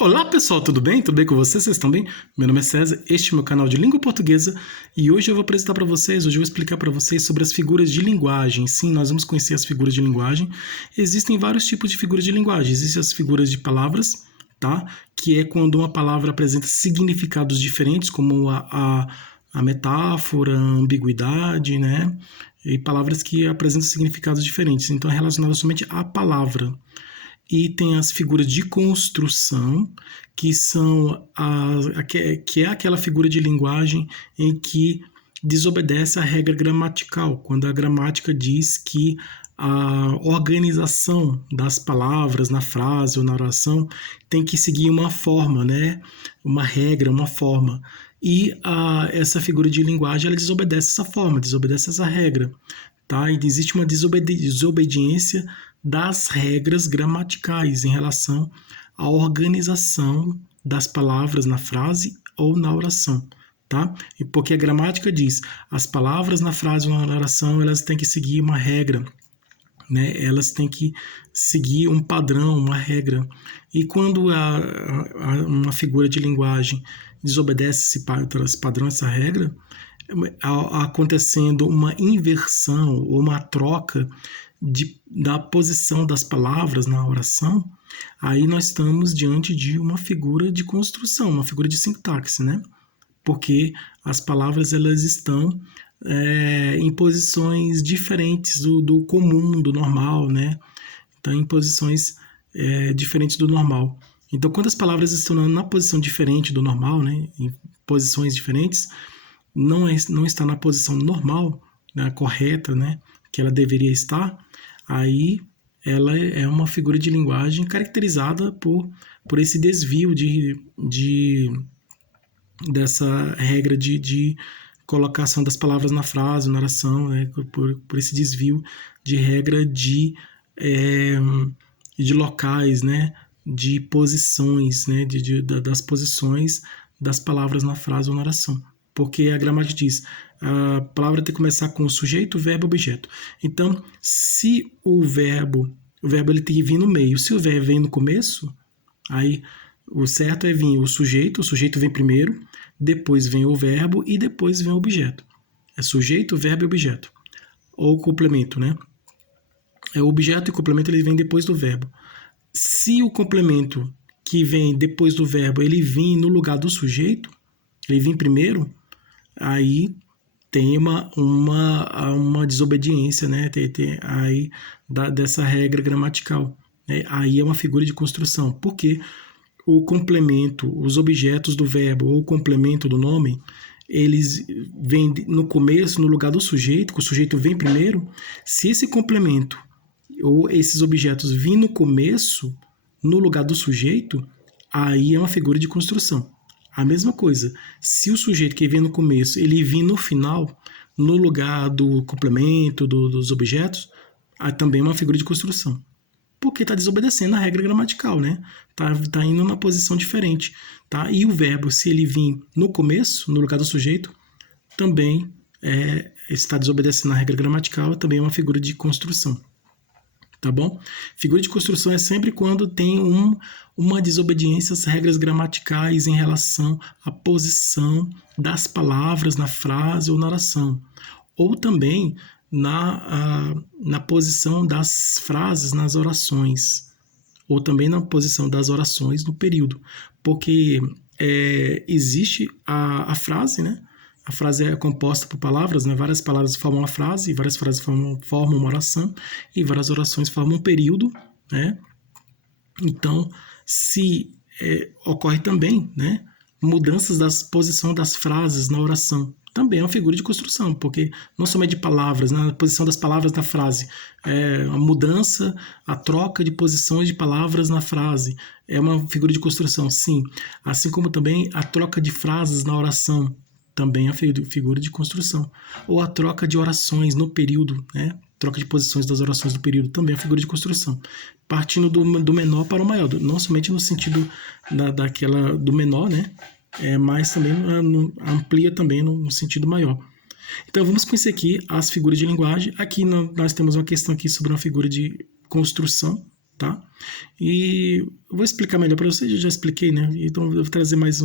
Olá pessoal, tudo bem? Tudo bem com vocês? Vocês estão bem? Meu nome é César, este é o meu canal de língua portuguesa e hoje eu vou apresentar para vocês, hoje eu vou explicar para vocês sobre as figuras de linguagem. Sim, nós vamos conhecer as figuras de linguagem. Existem vários tipos de figuras de linguagem. Existem as figuras de palavras, tá? Que é quando uma palavra apresenta significados diferentes, como a metáfora, a ambiguidade, né? E palavras que apresentam significados diferentes. Então é relacionado somente à palavra. E tem as figuras de construção, que são que é aquela figura de linguagem em que desobedece à regra gramatical, quando a gramática diz que a organização das palavras na frase ou na oração tem que seguir uma forma, né? Uma regra, uma forma. E essa figura de linguagem ela desobedece essa forma, desobedece essa regra. Tá? E existe uma desobediência das regras gramaticais em relação à organização das palavras na frase ou na oração, tá? E porque a gramática diz, as palavras na frase ou na oração, elas têm que seguir uma regra, né? Elas têm que seguir um padrão, uma regra. E quando uma figura de linguagem desobedece esse padrão, essa regra, acontecendo uma inversão ou uma troca da posição das palavras na oração, aí nós estamos diante de uma figura de construção, uma figura de sintaxe, né? Porque as palavras elas estão em posições diferentes do comum, do normal, né? Então, em posições diferentes do normal. Então, quando as palavras estão na posição diferente do normal, né? Em posições diferentes, não está na posição normal, né, correta, né, que ela deveria estar, aí ela é uma figura de linguagem caracterizada por esse desvio dessa regra de colocação das palavras na frase, na oração, né, por esse desvio de regra de locais, né, de posições, né, das posições das palavras na frase ou na oração. Porque a gramática diz, a palavra tem que começar com o sujeito, verbo, objeto. Então, se o verbo ele tem que vir no meio. Se o verbo vem no começo, aí o certo é vir o sujeito vem primeiro, depois vem o verbo e depois vem o objeto. É sujeito, verbo e objeto. Ou complemento, né? É o objeto e o complemento ele vem depois do verbo. Se o complemento que vem depois do verbo ele vir no lugar do sujeito, ele vir primeiro, aí tem uma desobediência, né? Aí dessa regra gramatical. Né? Aí é uma figura de construção. Porque o complemento, os objetos do verbo ou o complemento do nome, eles vêm no começo, no lugar do sujeito, que o sujeito vem primeiro. Se esse complemento ou esses objetos virem no começo, no lugar do sujeito, aí é uma figura de construção. A mesma coisa, se o sujeito que vem no começo, ele vir no final, no lugar do complemento, dos objetos, aí também é uma figura de construção. Porque está desobedecendo a regra gramatical, né? Tá indo numa posição diferente, tá? E o verbo, se ele vir no começo, no lugar do sujeito, também está desobedecendo a regra gramatical, também é uma figura de construção. Tá bom? Figura de construção é sempre quando tem uma desobediência às regras gramaticais em relação à posição das palavras na frase ou na oração. Ou também na posição das frases nas orações. Ou também na posição das orações no período. Porque existe a frase, né? A frase é composta por palavras, né? Várias palavras formam uma frase, várias frases formam uma oração, e várias orações formam um período, né? Então, se ocorre também, né, mudanças da posição das frases na oração, também é uma figura de construção, porque não somente de palavras, na posição das palavras na frase, a mudança, a troca de posições de palavras na frase, é uma figura de construção, sim. Assim como também a troca de frases na oração, também é figura de construção. Ou a troca de orações no período, né? Troca de posições das orações do período, também é figura de construção. Partindo do menor para o maior, não somente no sentido do menor, né? Mas também amplia também no sentido maior. Então vamos conhecer aqui as figuras de linguagem. Aqui nós temos uma questão aqui sobre uma figura de construção, tá? E eu vou explicar melhor para vocês, eu já expliquei, né? Então eu vou trazer mais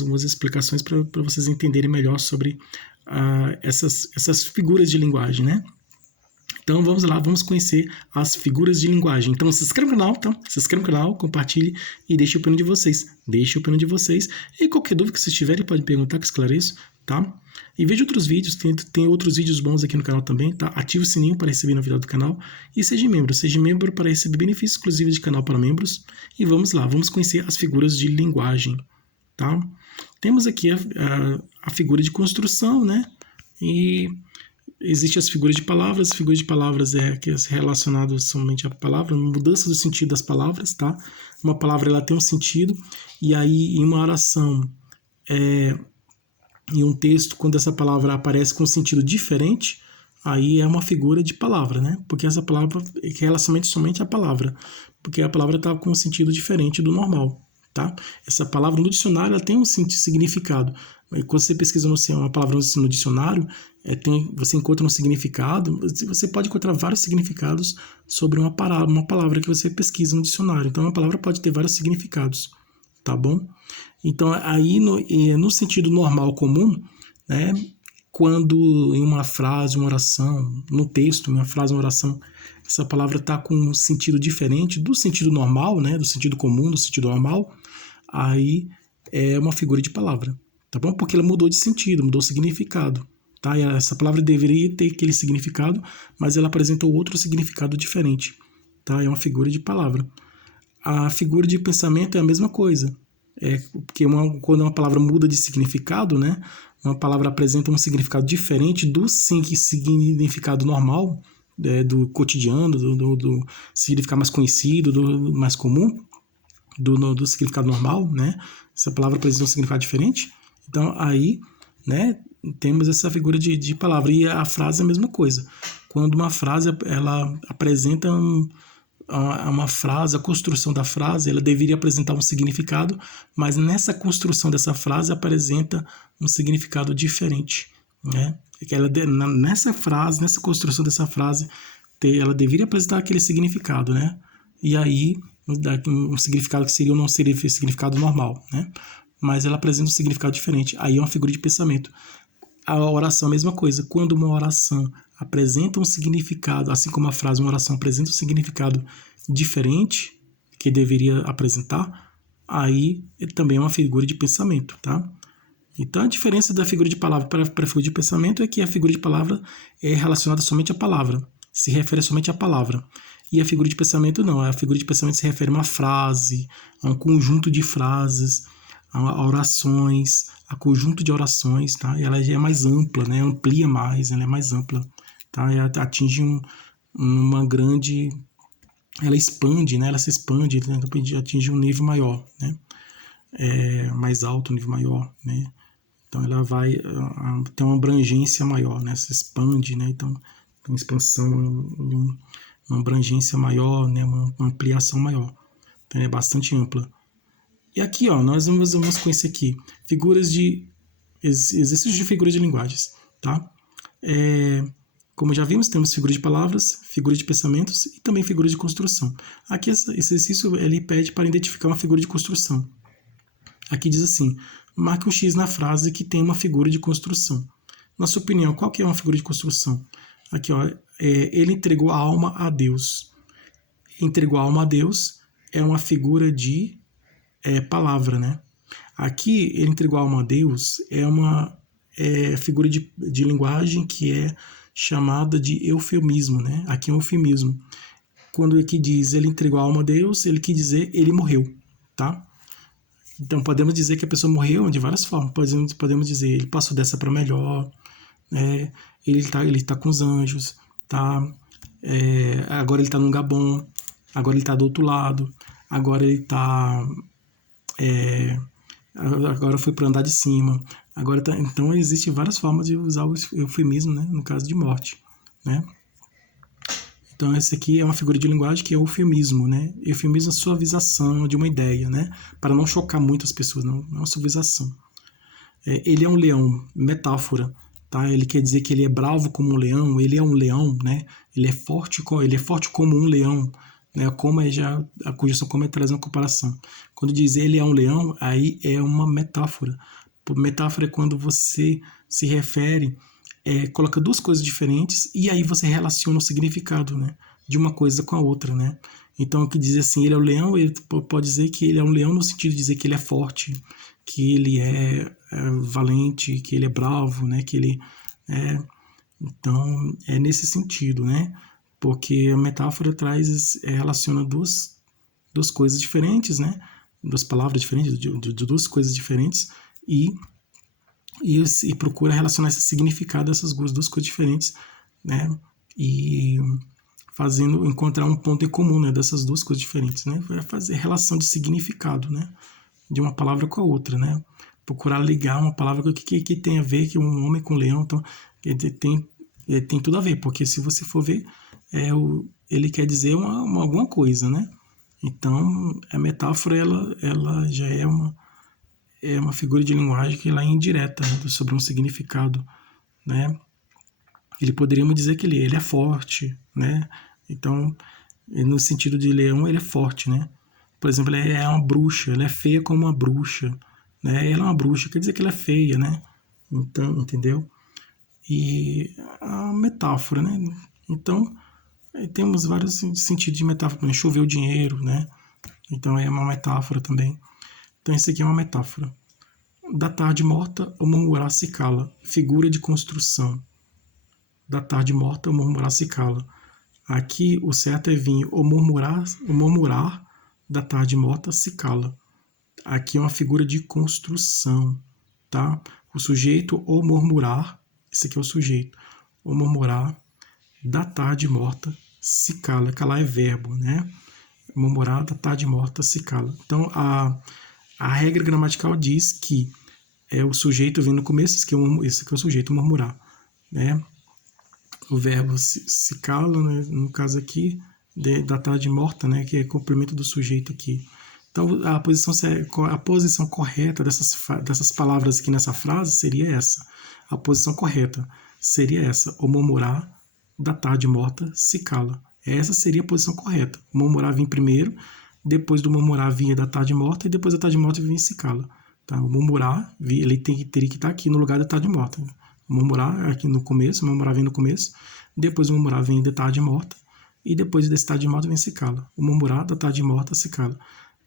algumas explicações para vocês entenderem melhor sobre essas figuras de linguagem, né? Então vamos lá, vamos conhecer as figuras de linguagem. Então se inscreva no canal, se inscreva no canal, compartilhe e deixe a opinião de vocês. Deixe a opinião de vocês. E qualquer dúvida que vocês tiverem, pode perguntar que eu esclareço, tá? E veja outros vídeos, tem outros vídeos bons aqui no canal também, tá? Ative o sininho para receber novidade do canal e seja membro para receber benefícios exclusivos de canal para membros. E vamos lá, vamos conhecer as figuras de linguagem, tá? Temos aqui a figura de construção, né? E existem as figuras de palavras. As figuras de palavras que é relacionado somente à palavra, mudança do sentido das palavras, tá? Uma palavra ela tem um sentido e aí em uma oração, em um texto, quando essa palavra aparece com um sentido diferente, aí é uma figura de palavra, né? Porque essa palavra é relacionamento somente à palavra, porque a palavra está com um sentido diferente do normal, tá? Essa palavra no dicionário ela tem um significado. Quando você pesquisa uma palavra no dicionário, você encontra um significado, você pode encontrar vários significados sobre uma palavra que você pesquisa no dicionário. Então, uma palavra pode ter vários significados, tá bom? Então, aí no sentido normal comum, né, quando em uma frase, uma oração, no texto, uma frase, uma oração, essa palavra está com um sentido diferente do sentido normal, né, do sentido comum, do sentido normal, aí é uma figura de palavra, tá bom? Porque ela mudou de sentido, mudou o significado, tá? E essa palavra deveria ter aquele significado, mas ela apresentou outro significado diferente, tá? É uma figura de palavra. A figura de pensamento é a mesma coisa, porque quando uma palavra muda de significado, né? Uma palavra apresenta um significado diferente do significado normal, do cotidiano, do significado mais conhecido, do mais comum, do significado normal, né? Essa palavra apresenta um significado diferente. Então, aí, né, temos essa figura de palavra. E a frase é a mesma coisa. Quando uma frase, ela apresenta uma frase, a construção da frase, ela deveria apresentar um significado, mas nessa construção dessa frase apresenta um significado diferente, né? Nessa frase, nessa construção dessa frase, ela deveria apresentar aquele significado, né? E aí, um significado que não seria significado normal, né? Mas ela apresenta um significado diferente. Aí é uma figura de pensamento. A oração é a mesma coisa. Quando uma oração apresenta um significado, assim como a frase, uma oração apresenta um significado diferente que deveria apresentar, aí também é uma figura de pensamento, tá? Então a diferença da figura de palavra para a figura de pensamento é que a figura de palavra é relacionada somente à palavra, se refere somente à palavra. E a figura de pensamento não. A figura de pensamento se refere a uma frase, a um conjunto de frases, a orações, a conjunto de orações, tá? E ela já é mais ampla, né? Amplia mais, ela é mais ampla, tá? Ela atinge uma grande... Ela expande, né? Ela se expande, né? Atinge um nível maior, né? Mais alto, um nível maior, né? Então ela vai ter uma abrangência maior, né? Se expande, né? Então tem uma expansão, uma abrangência maior, né? Uma ampliação maior. Então é bastante ampla. E aqui, ó, nós vamos conhecer aqui exercícios de figuras de linguagens, tá? Como já vimos, temos figuras de palavras, figuras de pensamentos e também figuras de construção. Aqui esse exercício ele pede para identificar uma figura de construção. Aqui diz assim: marque um X na frase que tem uma figura de construção. Na sua opinião, qual que é uma figura de construção? Aqui, ó, ele entregou a alma a Deus. Entregou a alma a Deus é uma figura de palavra, né? Aqui, ele entregou a alma a Deus é uma figura de linguagem que é chamada de eufemismo, né? Aqui é um eufemismo. Quando aqui diz ele entregou a alma a Deus, ele quer dizer ele morreu, tá? Então, podemos dizer que a pessoa morreu de várias formas. Podemos dizer ele passou dessa para melhor, né? Ele tá com os anjos, tá? Agora ele tá num lugar bom, agora ele tá do outro lado, agora ele tá... agora foi para andar de cima. Então, existem várias formas de usar o eufemismo, né? No caso de morte, né? Então, esse aqui é uma figura de linguagem que é o eufemismo, né? Eufemismo é a suavização de uma ideia, né? Para não chocar muito as pessoas, não é uma suavização. Ele é um leão, metáfora, tá? Ele quer dizer que ele é bravo como um leão, ele é um leão, né? Ele é forte como um leão, né? Como é já a conjunção como é traz uma comparação. Quando diz ele é um leão, aí é uma metáfora. Metáfora é quando você se refere, coloca duas coisas diferentes e aí você relaciona o significado, né, de uma coisa com a outra, né? Então, o que diz assim, ele é o leão, ele pode dizer que ele é um leão no sentido de dizer que ele é forte, que ele é valente, que ele é bravo, né? Que ele é... Então, é nesse sentido, né? Porque a metáfora traz, relaciona duas coisas diferentes, né? Duas palavras diferentes, de duas coisas diferentes e, e procura relacionar esse significado dessas duas coisas diferentes, né? E fazendo encontrar um ponto em comum, né, dessas duas coisas diferentes, né? Vai fazer relação de significado, né, de uma palavra com a outra, né? Procurar ligar uma palavra com o que tem a ver que um homem com um leão, então tem tudo a ver, porque se você for ver, ele quer dizer alguma coisa, né? Então a metáfora ela já é uma figura de linguagem que ela é indireta, né, sobre um significado, né? Ele poderíamos dizer que ele é forte, né? Então, no sentido de leão, ele é forte, né? Por exemplo, ela é uma bruxa, ela é feia como uma bruxa, né? Ela é uma bruxa, quer dizer que ela é feia, né? Então, entendeu? E a metáfora, né? Então, temos vários sentidos de metáfora. Choveu dinheiro, né? Então, é uma metáfora também. Então, isso aqui é uma metáfora. Da tarde morta, o murmurar se cala. Figura de construção. Da tarde morta, o murmurar se cala. Aqui o certo é vir, o murmurar da tarde morta se cala. Aqui é uma figura de construção, tá? O sujeito, o murmurar, esse aqui é o sujeito. O murmurar da tarde morta se cala. Calar é verbo, né? Murmurar da tarde morta se cala. Então, a regra gramatical diz que o sujeito vem no começo, esse aqui é o sujeito, murmurar, né? O verbo se cala, né, no caso aqui, da tarde morta, né, que é complemento do sujeito aqui. Então, a posição correta dessas palavras aqui nessa frase seria essa. A posição correta seria essa. O murmurar da tarde morta se cala. Essa seria a posição correta. O murmurar vem primeiro, depois do murmurar vinha da tarde morta, e depois da tarde morta vinha se cala. Tá? O murmurar, ele teria que estar aqui no lugar da tarde morta. O murmurar aqui no começo, o murmurar vem no começo, depois o murmurar vem da tarde morta, e depois desse tarde morta vem se cala. O murmurar da tarde morta se cala.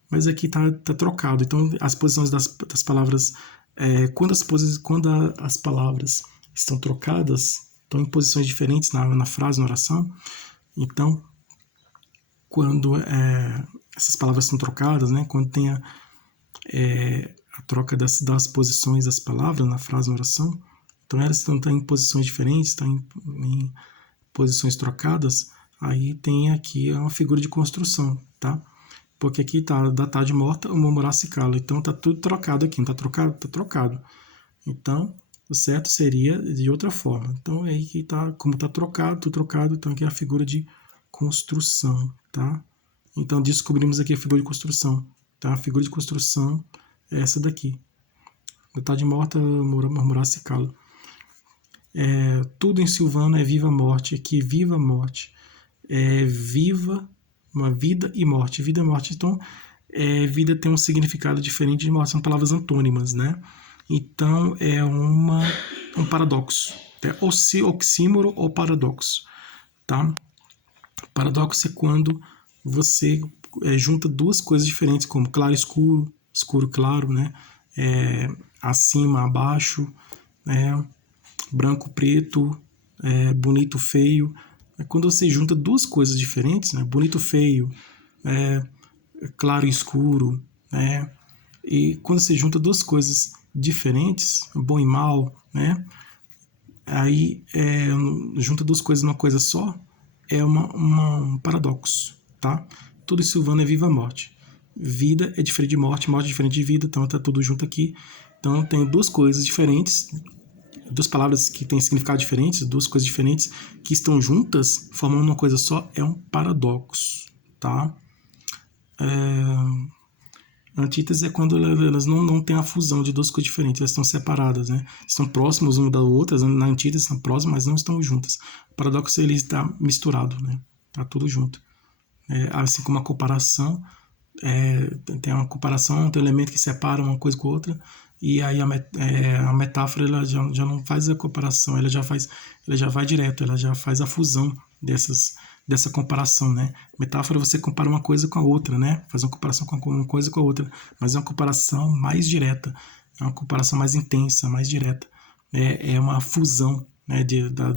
Mas aqui tá trocado. Então, as posições das palavras, quando as palavras estão trocadas, estão em posições diferentes na frase, na oração, então, quando essas palavras são trocadas, né, quando tem a troca das posições das palavras na frase, na oração, então elas estão em posições diferentes, estão em posições trocadas, aí tem aqui uma figura de construção, tá? Porque aqui tá da tarde morta, o murmurar se cala. Então tá tudo trocado aqui, não tá trocado? Tá trocado. Então, o certo seria de outra forma. Então é aí que tá, como tá trocado, tudo trocado, então aqui é a figura de construção, tá? Então descobrimos aqui a figura de construção, tá? A figura de construção é essa daqui. Da tarde morta, murmurar se cala. Tudo em Silvano é viva a morte, aqui viva a morte. Viva uma vida e morte. Vida e morte, então, vida tem um significado diferente de morte, são palavras antônimas, né? Então, é um paradoxo. Oxímoro ou paradoxo, tá? Paradoxo é quando você junta duas coisas diferentes, como claro e escuro, escuro claro, né? Acima, abaixo, branco, preto, bonito, feio. Quando você junta duas coisas diferentes, né? Bonito, feio, claro e escuro, né? E quando você junta duas coisas diferentes, bom e mal, né? Aí junta duas coisas numa coisa só, é um paradoxo, tá? Tudo em Silvano é viva a morte. Vida é diferente de morte, morte é diferente de vida, então tá tudo junto aqui. Então tem duas coisas diferentes, duas palavras que têm significado diferentes, duas coisas diferentes que estão juntas, formando uma coisa só, é um paradoxo, tá? Antítese é quando elas não têm a fusão de duas coisas diferentes, elas estão separadas, né? Estão próximas uma da outra, na antítese estão próximas, mas não estão juntas. O paradoxo ele está misturado, né? Tá tudo junto, assim como a comparação, tem uma comparação, tem um elemento que separa uma coisa com outra, e aí a metáfora ela já não faz a comparação, ela já vai direto, ela já faz a fusão dessa comparação, né? Metáfora você compara uma coisa com a outra, né? Faz uma comparação com uma coisa com a outra, mas é uma comparação mais direta, é uma comparação mais intensa, mais direta. É uma fusão, né,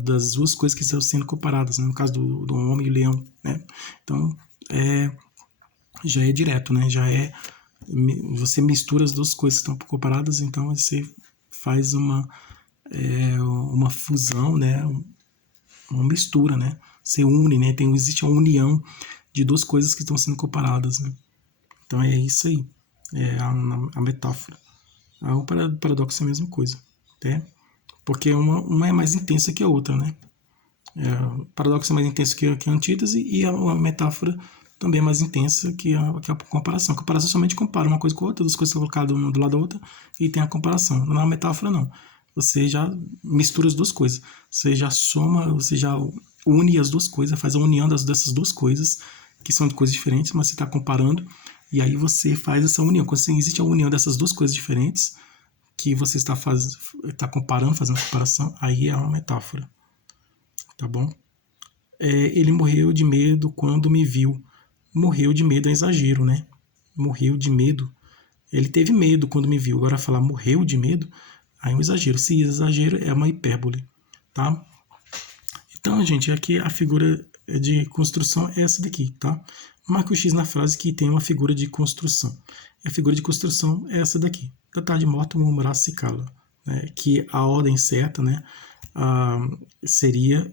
das duas coisas que estão sendo comparadas, né? No caso do homem e o leão, né? Então, já é direto, né? Você mistura as duas coisas que estão comparadas, então você faz uma fusão, né? Uma mistura, né? Você une, né? Existe a união de duas coisas que estão sendo comparadas, né? Então é isso aí, a metáfora. O paradoxo é a mesma coisa, né? Porque uma é mais intensa que a outra, né? O paradoxo é mais intenso que a antítese e a metáfora também é mais intensa que a comparação. A comparação somente compara uma coisa com a outra, duas coisas são colocadas uma do lado da outra e tem a comparação. Na metáfora, não. Você já mistura as duas coisas. Você já soma, você já une as duas coisas, faz a união dessas duas coisas, que são de coisas diferentes, mas você está comparando, e aí você faz essa união. Quando existe a união dessas duas coisas diferentes, que você está comparando, fazendo a comparação, aí é uma metáfora. Tá bom? Ele morreu de medo quando me viu. Morreu de medo é exagero, né? Morreu de medo. Ele teve medo quando me viu. Agora falar morreu de medo, aí é um exagero. Se exagero é uma hipérbole, tá? Então, gente, aqui a figura de construção é essa daqui, tá? Marque o X na frase que tem uma figura de construção. E a figura de construção é essa daqui. Da tarde morta, murmurar se cala. Né? Que a ordem certa, né, seria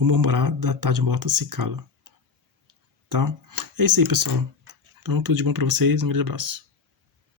o murmurar da tarde morta se cala. Tá? É isso aí, pessoal. Então, tudo de bom para vocês. Um grande abraço.